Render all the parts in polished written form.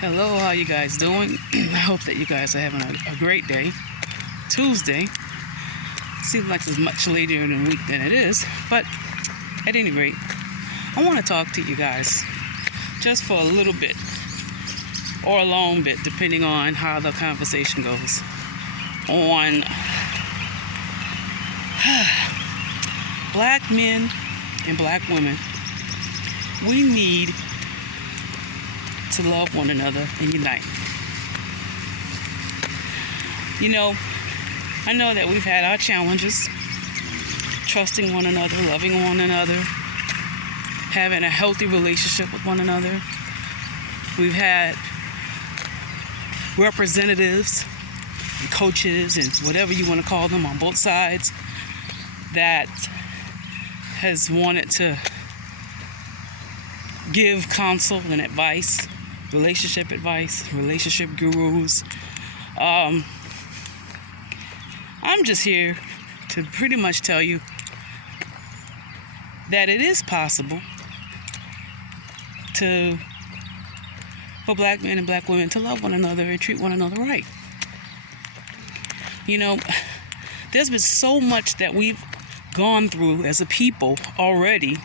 Hello, how you guys doing? I hope that you guys are having a great day. Tuesday. Seems like it's much later in the week than it is, but at any rate, I want to talk to you guys just for a little bit or a long bit, depending on how the conversation goes, on black men and black women. We need to love one another and unite. You know, I know that we've had our challenges, trusting one another, loving one another, having a healthy relationship with one another. We've had representatives, and coaches, and whatever you want to call them on both sides that has wanted to give counsel and advice, relationship gurus. I'm just here to pretty much tell you that it is possible for black men and black women to love one another and treat one another right. You know, there's been so much that we've gone through as a people already.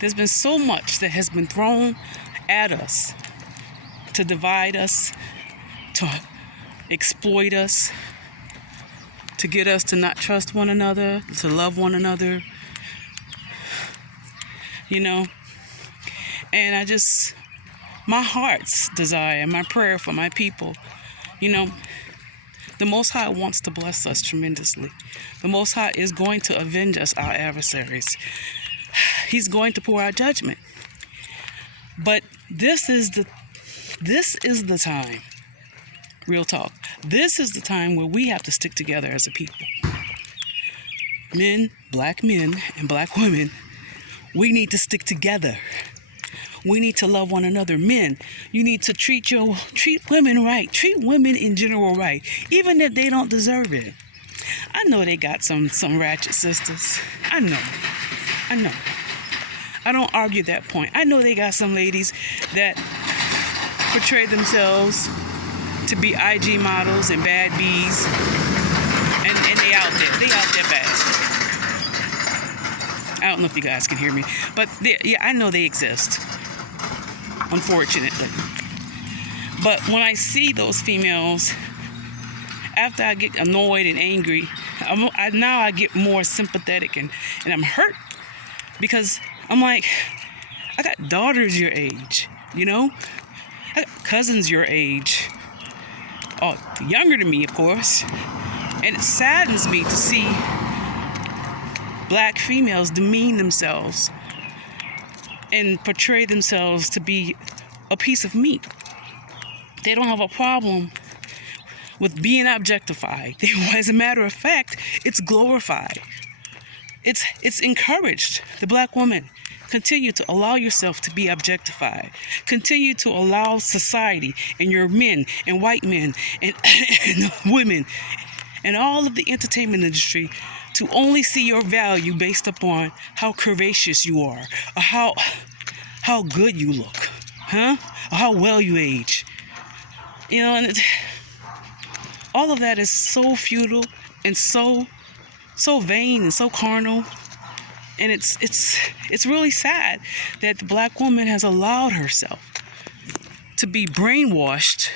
There's been so much that has been thrown at us to divide us, to exploit us, to get us to not trust one another, to love one another, you know. And my heart's desire, my prayer for my people, you know, the Most High wants to bless us tremendously. The Most High is going to avenge us, our adversaries. He's going to pour out judgment. But this is the time, real talk, this is the time where we have to stick together as a people. Men and black women, we need to stick together. We need to love one another. Men, you need to treat women right. Treat women in general right, even if they don't deserve it. I know they got some ratchet sisters. I know. I don't argue that point. I know they got some ladies that portray themselves to be IG models and bad bees, and they out there bad. I don't know if you guys can hear me, but yeah, I know they exist, unfortunately. But when I see those females, after I get annoyed and angry, I get more sympathetic and I'm hurt, because I'm like, I got daughters your age, you know? I got cousins your age, younger than me, of course. And it saddens me to see black females demean themselves and portray themselves to be a piece of meat. They don't have a problem with being objectified. As a matter of fact, it's glorified. It's encouraged. The black woman, continue to allow yourself to be objectified. Continue to allow society and your men and white men and women and all of the entertainment industry to only see your value based upon how curvaceous you are, or how good you look, or how well you age. You know, and all of that is so futile and so vain and so carnal. And it's really sad that the black woman has allowed herself to be brainwashed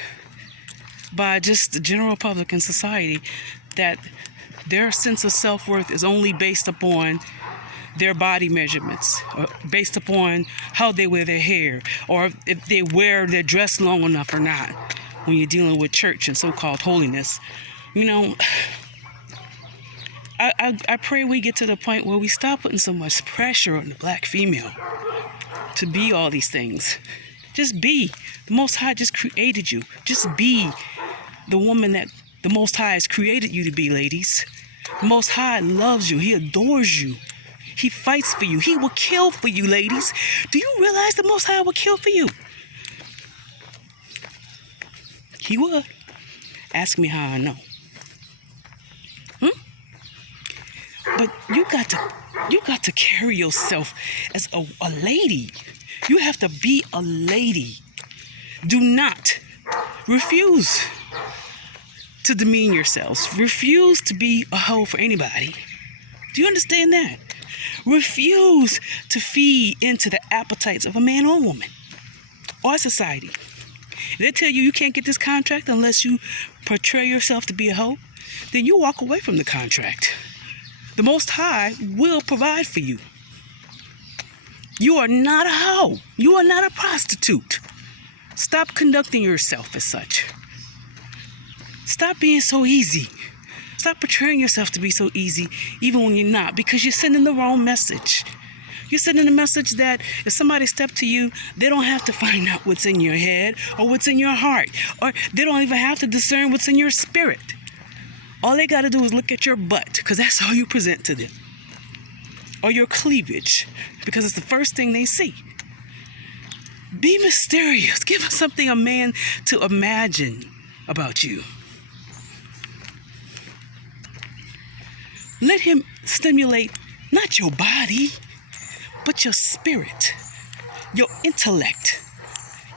by just the general public in society, that their sense of self-worth is only based upon their body measurements, or based upon how they wear their hair, or if they wear their dress long enough or not, when you're dealing with church and so-called holiness. You know, I pray we get to the point where we stop putting so much pressure on the black female to be all these things. Just be. The Most High just created you. Just be the woman that the Most High has created you to be, ladies. The Most High loves you. He adores you. He fights for you. He will kill for you, ladies. Do you realize the Most High will kill for you? He would. Ask me how I know. But you got to carry yourself as a lady. You have to be a lady. Do not refuse to demean yourselves. Refuse to be a hoe for anybody. Do you understand that? Refuse to feed into the appetites of a man or woman or society. If they tell you you can't get this contract unless you portray yourself to be a hoe, then you walk away from the contract. The Most High will provide for you. You are not a hoe. You are not a prostitute. Stop conducting yourself as such. Stop being so easy. Stop portraying yourself to be so easy, even when you're not, because you're sending the wrong message. You're sending a message that if somebody steps to you, they don't have to find out what's in your head or what's in your heart, or they don't even have to discern what's in your spirit. All they got to do is look at your butt, because that's all you present to them, or your cleavage, because it's the first thing they see. Be mysterious. Give us something a man to imagine about you. Let him stimulate not your body, but your spirit, your intellect,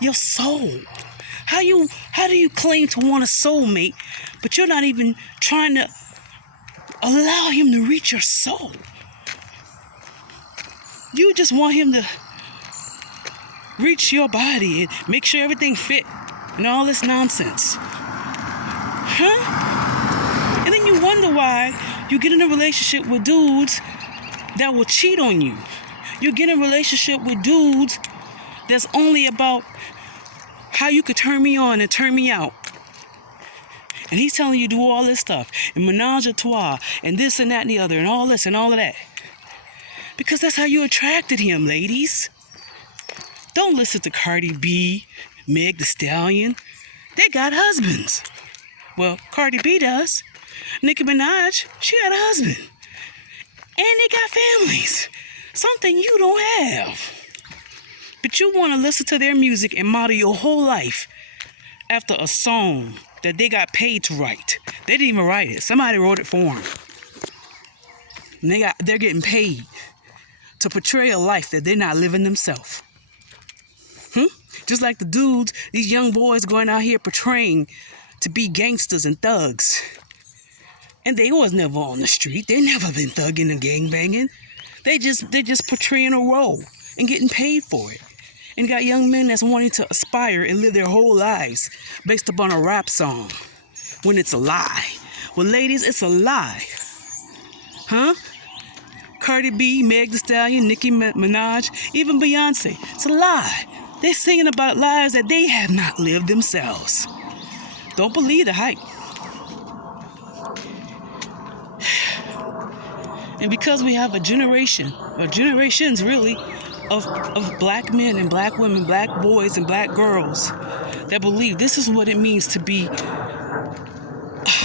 your soul. How do you claim to want a soulmate, but you're not even trying to allow him to reach your soul? You just want him to reach your body and make sure everything fit and all this nonsense. Huh? And then you wonder why you get in a relationship with dudes that will cheat on you. You get in a relationship with dudes that's only about how you could turn me on and turn me out. And he's telling you to do all this stuff, and menage a trois, and this and that and the other, and all this and all of that. Because that's how you attracted him, ladies. Don't listen to Cardi B, Meg Thee Stallion. They got husbands. Well, Cardi B does. Nicki Minaj, she got a husband. And they got families. Something you don't have. But you want to listen to their music and model your whole life after a song that they got paid to write. They didn't even write it. Somebody wrote it for them. And they're getting paid to portray a life that they're not living themselves. Just like the dudes, these young boys going out here portraying to be gangsters and thugs. And they was never on the street. They never been thugging and gangbanging. They just portraying a role and getting paid for it. And got young men that's wanting to aspire and live their whole lives based upon a rap song when it's a lie. Well, ladies, it's a lie. Huh? Cardi B, Meg Thee Stallion, Nicki Minaj, even Beyonce. It's a lie. They're singing about lives that they have not lived themselves. Don't believe the hype. And because we have a generation, or generations really, of black men and black women, black boys and black girls that believe this is what it means to be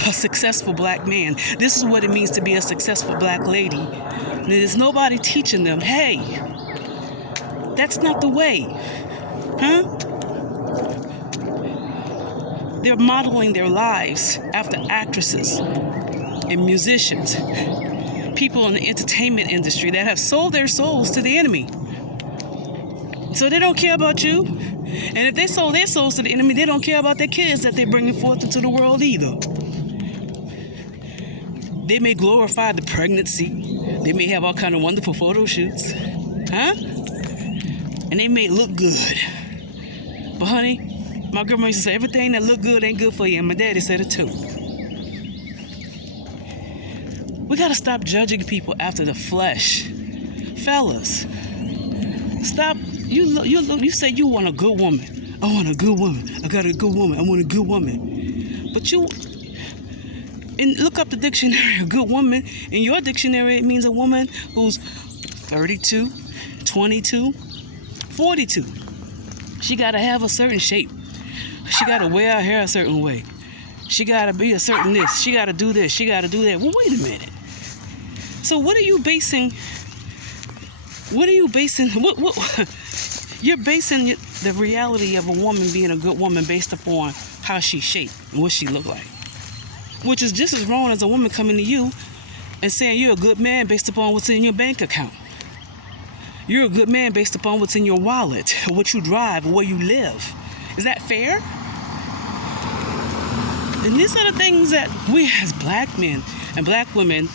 a successful black man. This is what it means to be a successful black lady. And there's nobody teaching them, hey, that's not the way. Huh? They're modeling their lives after actresses and musicians, people in the entertainment industry that have sold their souls to the enemy. So they don't care about you. And if they sold their souls to the enemy, they don't care about their kids that they're bringing forth into the world either. They may glorify the pregnancy. They may have all kind of wonderful photo shoots. Huh? And they may look good. But honey, my grandma used to say, everything that look good ain't good for you. And my daddy said it too. We got to stop judging people after the flesh. Fellas, stop. You say you want a good woman. I want a good woman. I got a good woman. I want a good woman. But and look up the dictionary, a good woman. In your dictionary, it means a woman who's 32, 22, 42. She got to have a certain shape. She got to wear her hair a certain way. She got to be a certain this. She got to do this. She got to do that. Well, wait a minute. So what are you basing? What you're basing the reality of a woman being a good woman based upon how she's shaped and what she look like. Which is just as wrong as a woman coming to you and saying you're a good man based upon what's in your bank account. You're a good man based upon what's in your wallet, or what you drive, or where you live. Is that fair? And these are the things that we as black men and black women,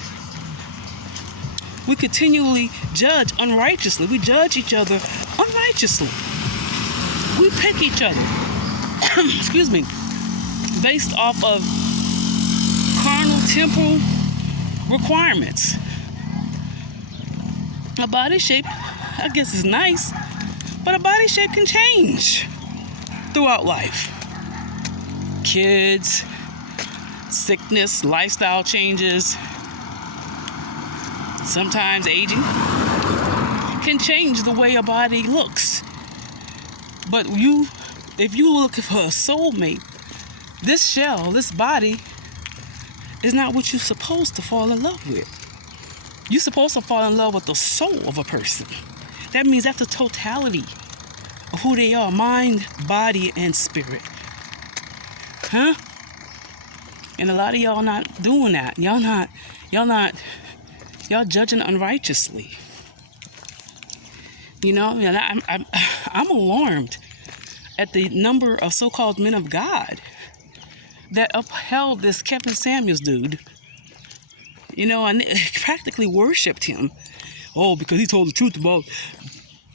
we continually judge unrighteously. We judge each other unrighteously. We pick each other, excuse me, based off of carnal, temporal requirements. A body shape, I guess, is nice, but a body shape can change throughout life. Kids, sickness, lifestyle changes, sometimes aging can change the way a body looks. But if you look for a soulmate, this shell, this body, is not what you're supposed to fall in love with. You're supposed to fall in love with the soul of a person. That means that's the totality of who they are, mind, body, and spirit. Huh? And a lot of y'all not doing that. Y'all judging unrighteously. You know, and I'm alarmed at the number of so-called men of God that upheld this Kevin Samuels dude. You know, and practically worshipped him. Oh, because he told the truth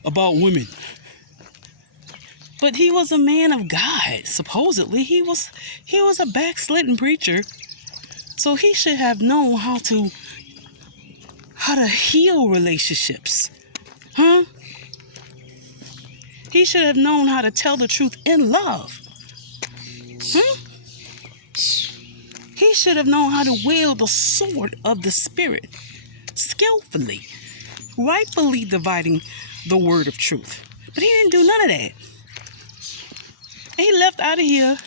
about women. But he was a man of God, supposedly. He was a backslidden preacher. So he should have known how to heal relationships. Huh? He should have known how to tell the truth in love. Huh? He should have known how to wield the sword of the Spirit skillfully, rightfully dividing the word of truth. But he didn't do none of that. And he left out of here.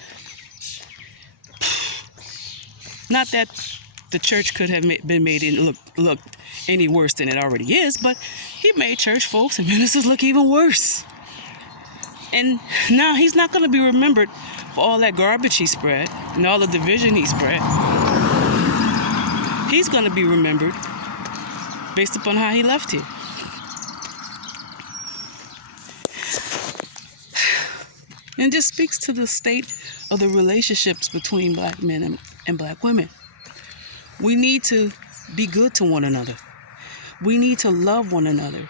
Not that the church could have been made look any worse than it already is, but he made church folks and ministers look even worse. And now he's not going to be remembered for all that garbage he spread and all the division he spread. He's going to be remembered based upon how he left here. And it just speaks to the state of the relationships between black men and black women. We need to be good to one another. We need to love one another.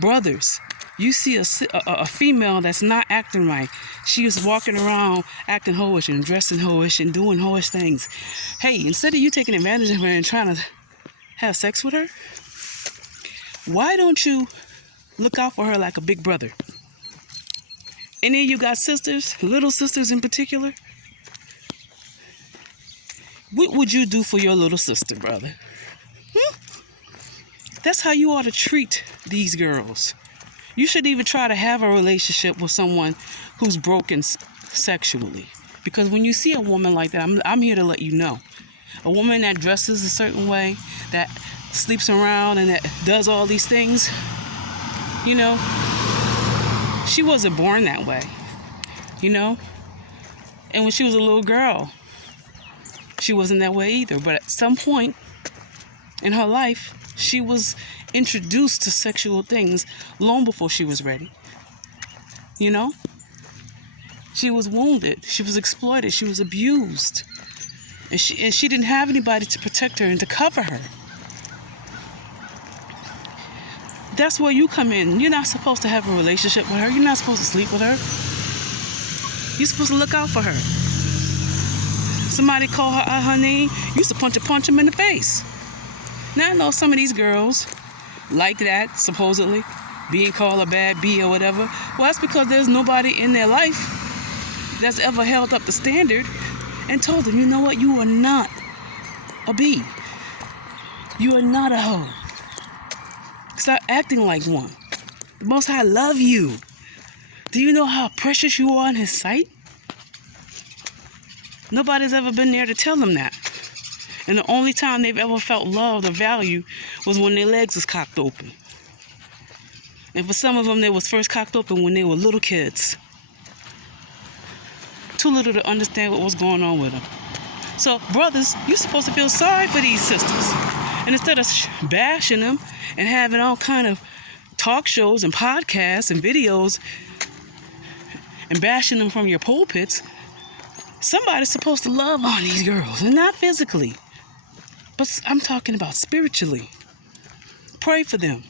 Brothers, you see a female that's not acting right. She is walking around acting hoish and dressing hoish and doing hoish things. Hey, instead of you taking advantage of her and trying to have sex with her, why don't you look out for her like a big brother? Any of you got sisters, little sisters in particular? What would you do for your little sister, brother? That's how you ought to treat these girls. You should even try to have a relationship with someone who's broken sexually. Because when you see a woman like that, I'm here to let you know. A woman that dresses a certain way, that sleeps around and that does all these things, you know, she wasn't born that way, you know? And when she was a little girl, she wasn't that way either. But at some point in her life, she was introduced to sexual things long before she was ready. You know? She was wounded. She was exploited. She was abused. And she didn't have anybody to protect her and to cover her. That's where you come in. You're not supposed to have a relationship with her. You're not supposed to sleep with her. You're supposed to look out for her. Somebody call her out her name, you used to punch them in the face. Now I know some of these girls like that, supposedly, being called a bad B or whatever. Well, that's because there's nobody in their life that's ever held up the standard and told them, you know what, you are not a B. You are not a hoe. Stop acting like one. The Most High love you. Do you know how precious you are in His sight? Nobody's ever been there to tell them that. And the only time they've ever felt love or value was when their legs was cocked open. And for some of them, they was first cocked open when they were little kids. Too little to understand what was going on with them. So, brothers, you're supposed to feel sorry for these sisters. And instead of bashing them and having all kind of talk shows and podcasts and videos and bashing them from your pulpits, somebody's supposed to love on these girls, and not physically, but I'm talking about spiritually. Pray for them.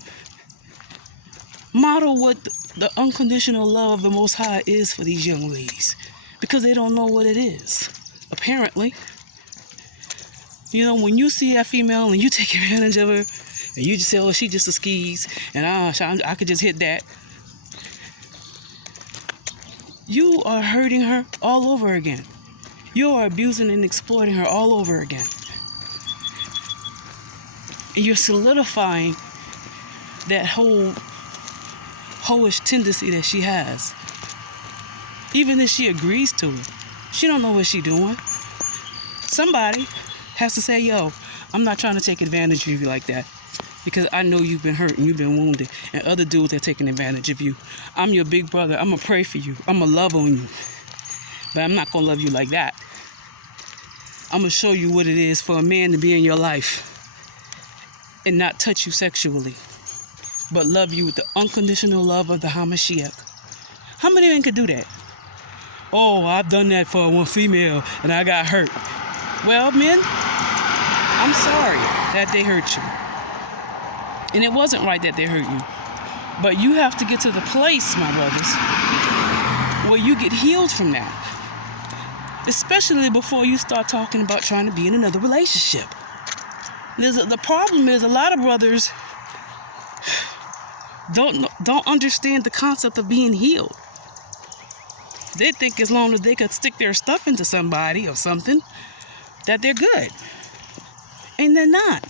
Model what the unconditional love of the Most High is for these young ladies, because they don't know what it is, apparently. You know, when you see that female and you take advantage of her, and you just say, oh, she just a skis, and I could just hit that, you are hurting her all over again. You are abusing and exploiting her all over again. And you're solidifying that whole hoish tendency that she has. Even if she agrees to it, she don't know what she's doing. Somebody has to say, yo, I'm not trying to take advantage of you like that, because I know you've been hurt and you've been wounded, and other dudes are taking advantage of you. I'm your big brother. I'm going to pray for you. I'm going to love on you. But I'm not going to love you like that. I'm going to show you what it is for a man to be in your life and not touch you sexually, but love you with the unconditional love of the Hamashiach. How many men could do that? Oh, I've done that for one female and I got hurt. Well, men, I'm sorry that they hurt you. And it wasn't right that they hurt you. But you have to get to the place, my brothers, where you get healed from that. Especially before you start talking about trying to be in another relationship. The problem is a lot of brothers don't understand the concept of being healed. They think as long as they could stick their stuff into somebody or something, that they're good. And they're not.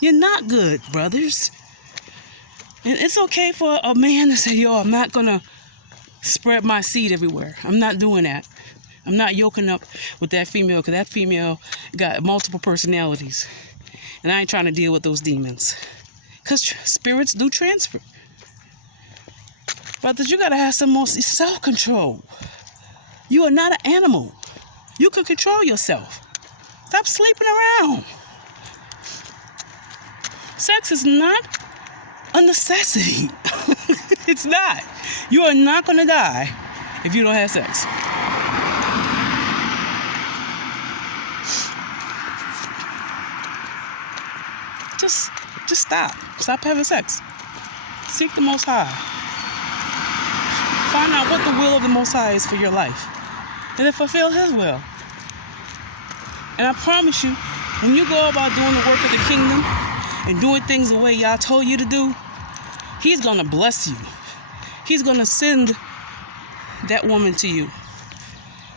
You're not good, brothers. And it's okay for a man to say, yo, I'm not going to spread my seed everywhere. I'm not doing that. I'm not yoking up with that female, because that female got multiple personalities. And I ain't trying to deal with those demons. Because spirits do transfer. Brothers, you got to have some more self-control. You are not an animal. You can control yourself. Stop sleeping around. Sex is not a necessity. It's not. You are not going to die if you don't have sex. Just stop. Stop having sex. Seek the Most High. Find out what the will of the Most High is for your life, and then fulfill His will. And I promise you, when you go about doing the work of the kingdom and doing things the way Yah told you to do, He's going to bless you. He's going to send that woman to you.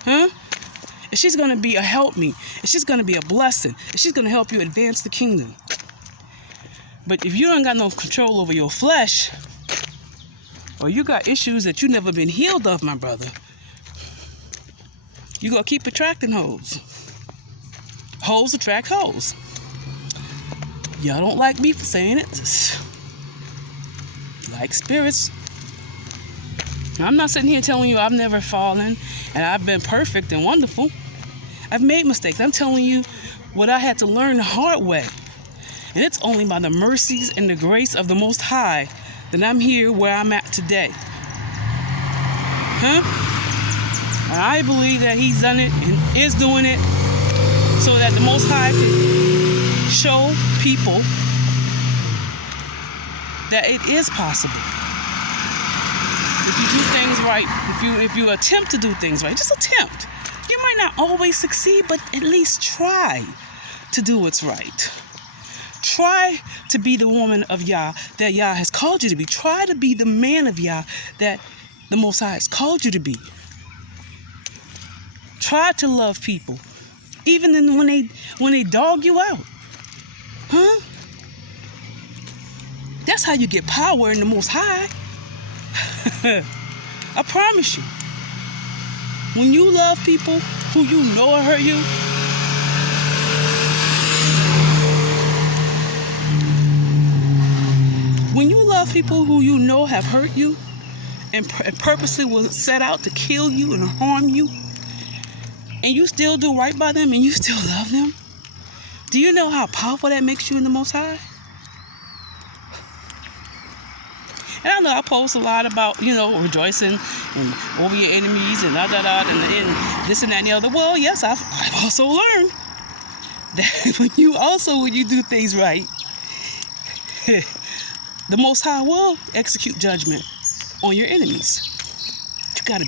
And she's going to be a helpmeet. And she's going to be a blessing. And she's going to help you advance the kingdom. But if you don't got no control over your flesh, or you got issues that you never been healed of, my brother, you going to keep attracting hoes. Hoes attract hoes. Y'all don't like me for saying it. Like spirits. I'm not sitting here telling you I've never fallen and I've been perfect and wonderful. I've made mistakes. I'm telling you what I had to learn the hard way. And it's only by the mercies and the grace of the Most High that I'm here where I'm at today. And I believe that He's done it and is doing it so that the Most High can show people that it is possible. If you do things right, if you attempt to do things right, just attempt. You might not always succeed, but at least try to do what's right. Try to be the woman of Yah that Yah has called you to be. Try to be the man of Yah that the Most High has called you to be. Try to love people, even when they dog you out. That's how you get power in the Most High. I promise you. When you love people who you know hurt you, when you love people who you know have hurt you and purposely will set out to kill you and harm you, and you still do right by them and you still love them, do you know how powerful that makes you in the Most High? And I know I post a lot about, rejoicing and over your enemies and and this and that and the other. Well, yes, I've also learned that when you do things right, the Most High will execute judgment on your enemies. You gotta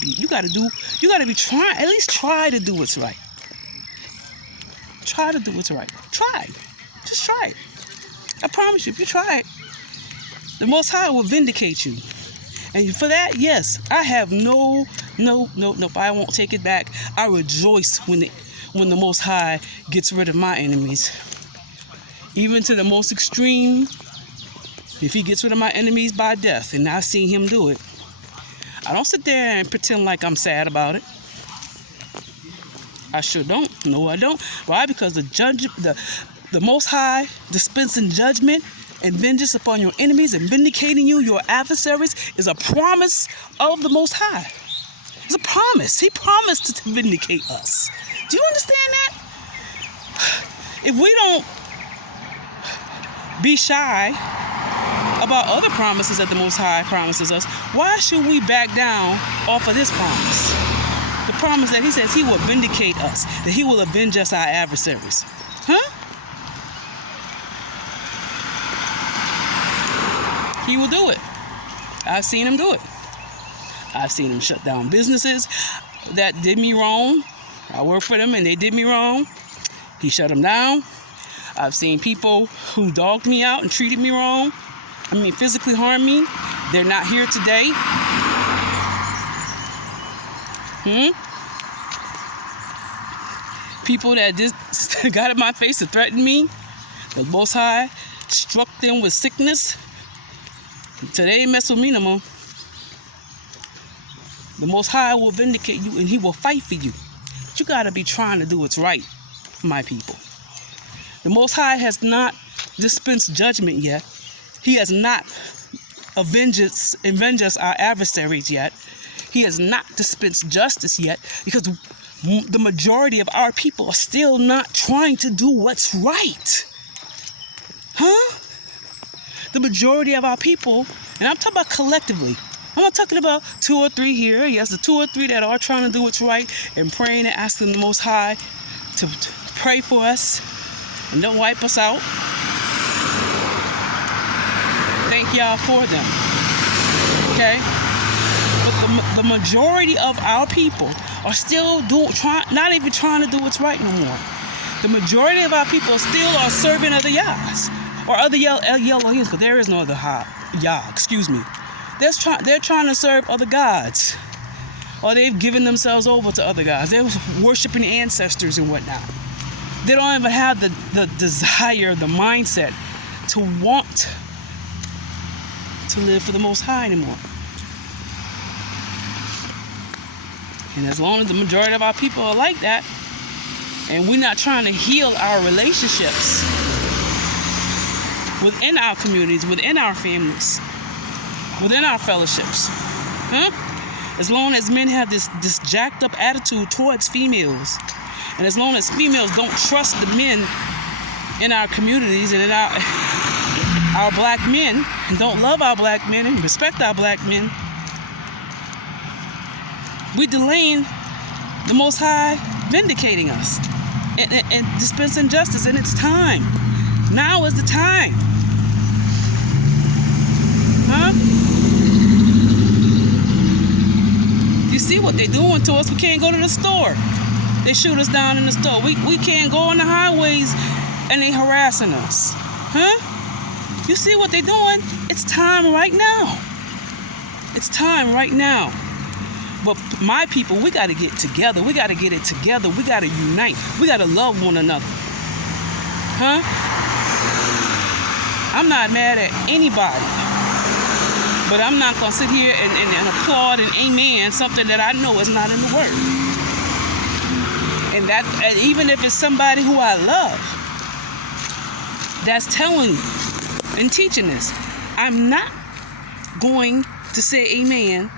be trying, at least try to do what's right. Try to do what's right. Just try it. I promise you, if you try it, the Most High will vindicate you. And for that, yes, I have no, I won't take it back. I rejoice when the Most High gets rid of my enemies. Even to the most extreme, if he gets rid of my enemies by death, and I've seen him do it, I don't sit there and pretend like I'm sad about it. I sure don't. No, I don't. Why? Because the Most High dispensing judgment and vengeance upon your enemies and vindicating you, your adversaries, is a promise of the Most High. It's a promise. He promised to vindicate us. Do you understand that? If we don't be shy about other promises that the Most High promises us, why should we back down off of this promise? The promise that he says he will vindicate us, that he will avenge us, our adversaries. He will do it. I've seen him do it. I've seen him shut down businesses that did me wrong. I worked for them and they did me wrong. He shut them down. I've seen people who dogged me out and treated me wrong. Physically harmed me. They're not here today. People that just got in my face to threaten me, the Most High struck them with sickness. Today, mess with me no more. The Most High will vindicate you and he will fight for you. But you gotta be trying to do what's right, my people. The Most High has not dispensed judgment yet. He has not avenged us, our adversaries, yet. He has not dispensed justice yet, because the majority of our people are still not trying to do what's right. The majority of our people, and I'm talking about collectively. I'm not talking about 2 or 3 here. Yes, the 2 or 3 that are trying to do what's right and praying and asking the Most High to pray for us and don't wipe us out. Thank y'all for them. Okay? But the majority of our people are still not even trying to do what's right no more. The majority of our people still are serving other Yahs or other Elohims, but there is no other Yah. Excuse me. They're trying to serve other gods, or they've given themselves over to other gods. They're worshiping ancestors and whatnot. They don't even have the desire, the mindset to want to live for the Most High anymore. And as long as the majority of our people are like that, and we're not trying to heal our relationships within our communities, within our families, within our fellowships, as long as men have this jacked up attitude towards females, and as long as females don't trust the men in our communities and in our black men, and don't love our black men and respect our black men, we're delaying the Most High vindicating us and dispensing justice. And it's time. Now is the time. You see what they're doing to us? We can't go to the store. They shoot us down in the store. We can't go on the highways and they harassing us. You see what they're doing? It's time right now. It's time right now. But my people, we got to get together. We got to get it together. We got to unite. We got to love one another. I'm not mad at anybody. But I'm not going to sit here and applaud and amen something that I know is not in the Word. And even if it's somebody who I love that's telling me and teaching this, I'm not going to say amen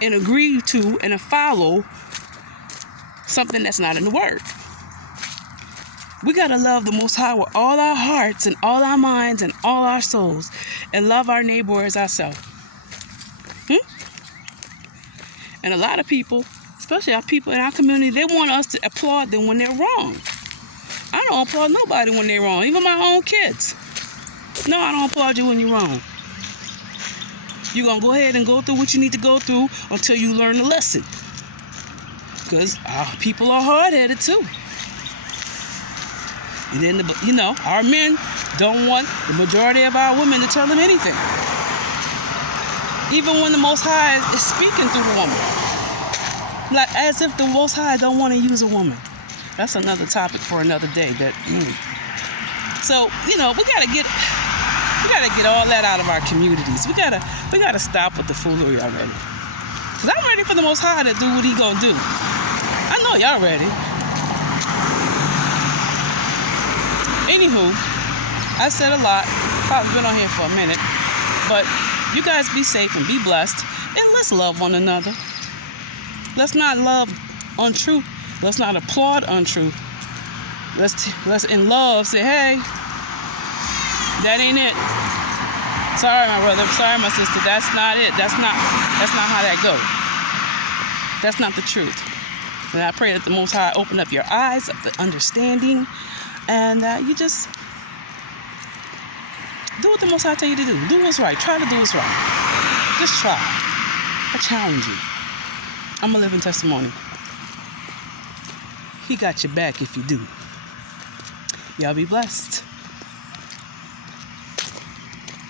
and agree to and follow something that's not in the Word. We got to love the Most High with all our hearts and all our minds and all our souls, and love our neighbor as ourselves. And a lot of people, especially our people in our community, they want us to applaud them when they're wrong. I don't applaud nobody when they're wrong, even my own kids. No, I don't applaud you when you're wrong. You're going to go ahead and go through what you need to go through until you learn the lesson. Because people are hard-headed too. And then, our men don't want the majority of our women to tell them anything. Even when the Most High is speaking through the woman. Like, as if the Most High don't want to use a woman. That's another topic for another day. So, we gotta get all that out of our communities. We gotta stop with the foolery already. Cause I'm ready for the Most High to do what He gonna do. I know y'all ready. Anywho, I said a lot. Probably been on here for a minute, but you guys be safe and be blessed, and let's love one another. Let's not love untruth. Let's not applaud untruth. Let's in love say, hey, that ain't it. Sorry, my brother. Sorry, my sister. That's not it. That's not how that goes. That's not the truth. And I pray that the Most High open up your eyes of the understanding, and that you just do what the Most High tell you to do. Do what's right. Try to do what's right. Just try. I challenge you. I'm a living testimony. He got your back if you do. Y'all be blessed.